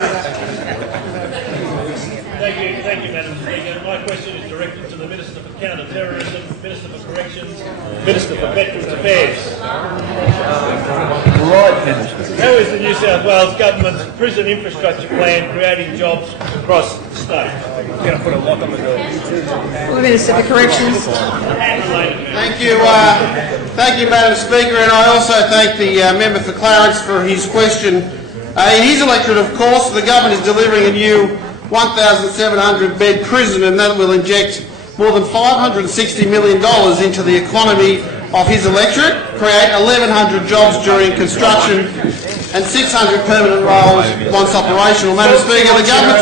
Thank you, Madam Speaker. My question is directed to the Minister for Counter-Terrorism, Minister for Corrections, Minister for Veterans Affairs. How is the New South Wales Government's prison infrastructure plan creating jobs across the state? Minister for Corrections. Thank you, Madam Speaker, and I also thank the member for Clarence for his question. In his electorate, of course, the government is delivering a new 1,700-bed prison, and that will inject more than $560 million into the economy of his electorate, create 1,100 jobs during construction and 600 permanent roles once operational. Madam Speaker, the government...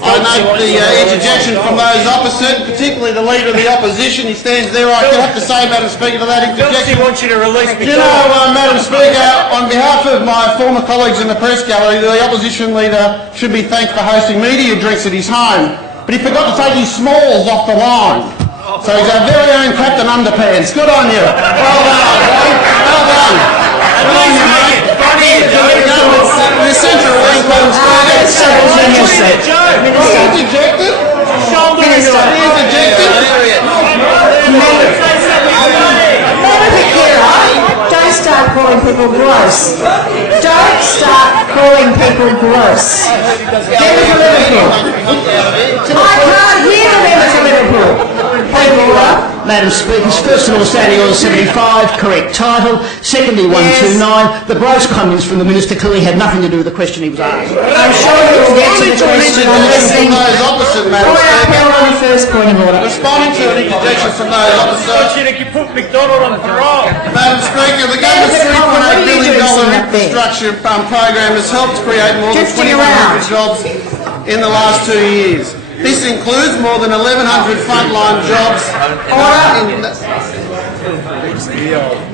I note the interjection from those opposite, particularly the Leader of the Opposition. He stands there. I have to say, Madam Speaker, to that interjection... wants you to release Do you know, Madam Speaker, on behalf of my former colleagues in the press gallery, the Opposition Leader should be thanked for hosting media drinks at his home, but he forgot to take his smalls off the line. So he's our very own Captain Underpants. Good on you. Well done, boy. Well done. Good on you, mate. The central link, Madam Speaker. He's ejected. Don't start calling people gross. Don't start calling people gross. Member for Liverpool. I can't hear the member for Liverpool. Madam Speaker, first of all, standing order 75, correct title. Secondly, 129. The gross comments from the Minister clearly had nothing to do with the question he was asked. I'm sure he will get to the question on listening. Point on the first point of order. Responding to an interjection from those opposite. You put McDonald on parole. Madam Speaker, the government's $3.8 billion infrastructure program has helped create more than 2,100 jobs in the last 2 years. This includes more than 1,100 frontline jobs. I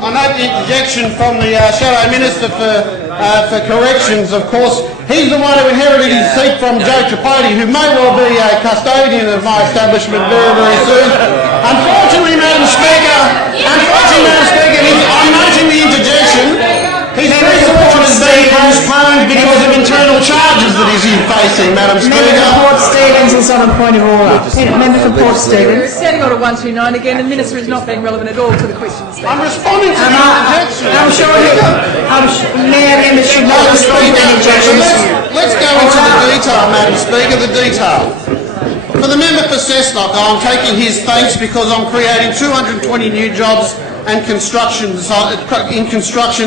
note the interjection from the Shadow Minister for Corrections. Of course, he's the one who inherited his seat from Joe Tripodi, who may well be a custodian of my establishment very, very soon. Unfortunately, Madam Speaker, I'm noting the interjection. His report has been postponed because of internal charges that he's facing, Madam Speaker. Member for Port Stephens is on a point of order. Member for Port Stephens. Standing order 129 again. The Minister is not being relevant at all to the question. I'm responding to the interjection. I'm sure members should not respond to interjections. Let's go into the detail, Madam Speaker, the detail. For the member for Cessnock, I'm taking his thanks because I'm creating 220 new jobs and in construction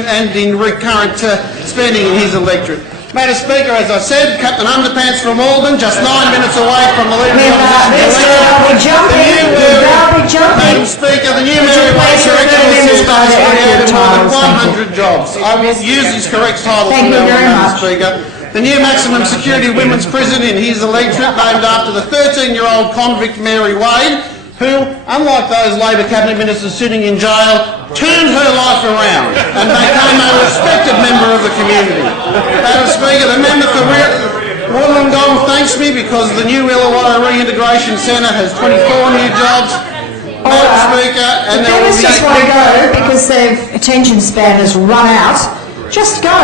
and in recurrent spending in his electorate. Madam Speaker, as I said, Captain Underpants from Alban, just 9 minutes away from the Leader of the Opposition. Madam Speaker, the new Mary Waite Correctional Centre has created more than 100 jobs. I will use his correct title from now on, Madam Speaker. The new maximum security women's prison in his electorate, named after the 13-year-old convict Mary Wade, who, unlike those Labor Cabinet ministers sitting in jail, turned her life around and became a respected member of the community. Madam Speaker, the member for Wollongong thanks me because the new Illawarra Reintegration Centre has 24 new jobs. Madam Speaker, and there will be... just want to go because their attention span has run out. Just go,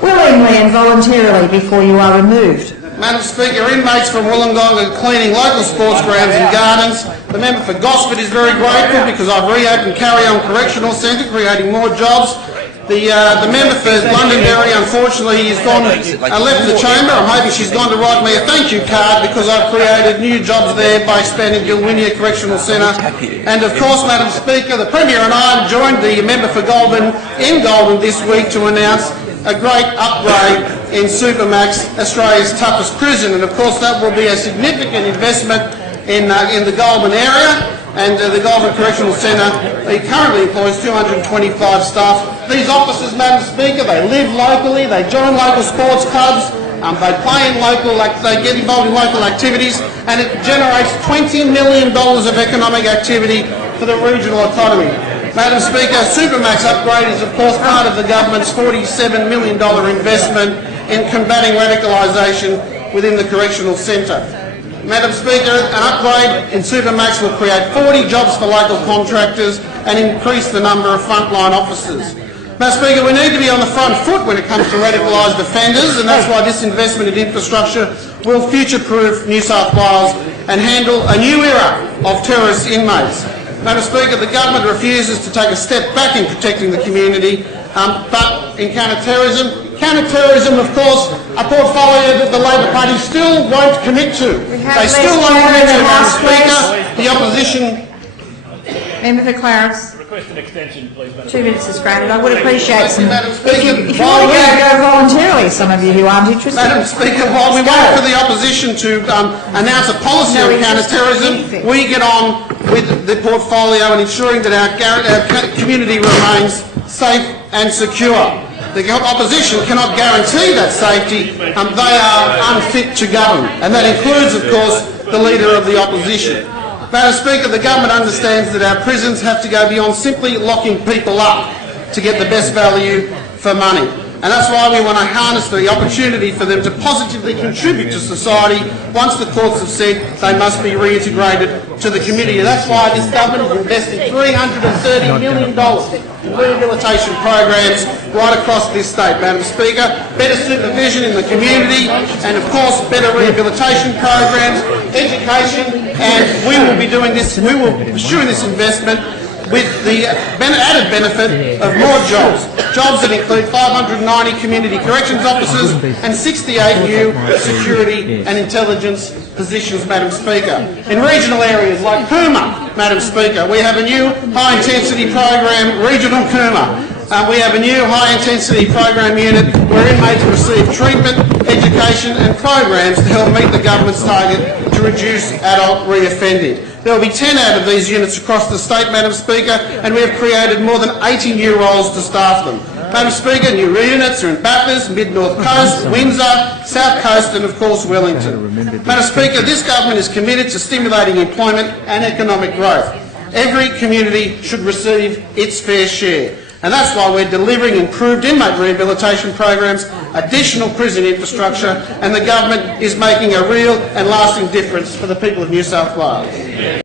willingly and voluntarily, before you are removed. Madam Speaker, inmates from Wollongong are cleaning local sports grounds and gardens. The member for Gosford is very grateful because I've reopened Carry On Correctional Centre, creating more jobs. The member for Londonderry, unfortunately, has gone left the chamber. I'm hoping she's gone to write me a thank you card because I've created new jobs there by expanding Gilwinia Correctional Centre. And of course, Madam Speaker, the Premier and I joined the member for Goulburn in Goulburn this week to announce a great upgrade in Supermax, Australia's toughest prison, and of course that will be a significant investment in the Goulburn area, and the Goulburn Correctional Centre currently employs 225 staff. These officers, Madam Speaker, they live locally, they join local sports clubs, they play in they get involved in local activities, and it generates $20 million of economic activity for the regional economy. Madam Speaker, Supermax upgrade is of course part of the government's $47 million investment in combating radicalisation within the correctional centre. Madam Speaker, an upgrade in Supermax will create 40 jobs for local contractors and increase the number of frontline officers. Madam Speaker, we need to be on the front foot when it comes to radicalised offenders, and that's why this investment in infrastructure will future-proof New South Wales and handle a new era of terrorist inmates. Madam Speaker, the government refuses to take a step back in protecting the community, but in counter-terrorism, of course, a portfolio that the Labor Party still won't commit to. They still won't commit to, Madam Speaker. The opposition... Member for Clarence. Request an extension, please, Madam 2 minutes is granted. I would appreciate some... Madam If Speaker, you want to go voluntarily, some of you who aren't interested. Madam Speaker, while we wait for the opposition to announce a policy on counter-terrorism, we get on with the portfolio and ensuring that our community remains safe and secure. The opposition cannot guarantee that safety. They are unfit to govern, and that includes, of course, the Leader of the Opposition. Madam Speaker, the government understands that our prisons have to go beyond simply locking people up to get the best value for money. And that's why we want to harness the opportunity for them to positively contribute to society once the courts have said they must be reintegrated to the community. And that's why this government has invested $330 million in rehabilitation programs right across this state, Madam Speaker. Better supervision in the community and, of course, better rehabilitation programs, education, and we will be doing this, we will be pursuing this investment with the added benefit of more jobs. Jobs that include 590 community corrections officers and 68 new security and intelligence positions, Madam Speaker. In regional areas like Cooma, Madam Speaker, we have a new high-intensity program, Regional Cooma. We have a new high-intensity program unit where inmates receive treatment, education and programs to help meet the government's target to reduce adult reoffending. There will be 10 out of these units across the state, Madam Speaker, and we have created more than 80 new roles to staff them. Madam Speaker, new units are in Bathurst, Mid-North Coast, Windsor, South Coast and, of course, Wellington. Madam Speaker, this government is committed to stimulating employment and economic growth. Every community should receive its fair share. And that's why we're delivering improved inmate rehabilitation programs, additional prison infrastructure, and the government is making a real and lasting difference for the people of New South Wales.